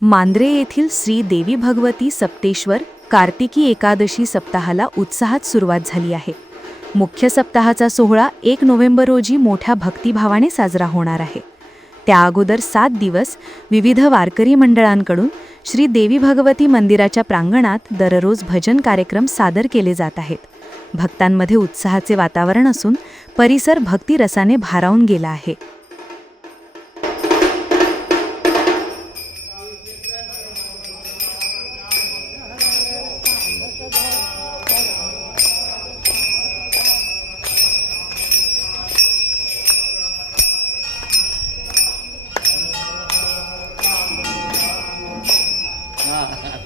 मांद्रे येथील श्री देवी भगवती सप्तेश्वर कार्तिकी एकादशी सप्ताहाला उत्साहात सुरुवात झाली आहे. मुख्य सप्ताहाचा सोहळा एक नोव्हेंबर रोजी मोठ्या भक्तिभावाने साजरा होणार आहे. त्या अगोदर सात दिवस विविध वारकरी मंडळांकडून श्री देवी भगवती मंदिराच्या प्रांगणात दररोज भजन कार्यक्रम सादर केले जात आहेत. भक्तांमध्ये उत्साहाचे वातावरण असून परिसर भक्तिरसाने भारावून गेला आहे. Oh,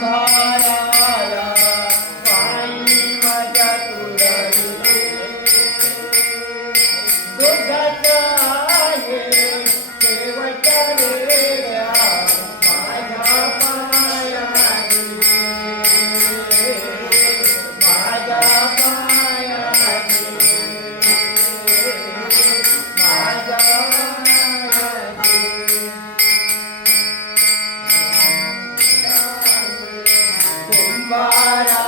Bye. राजा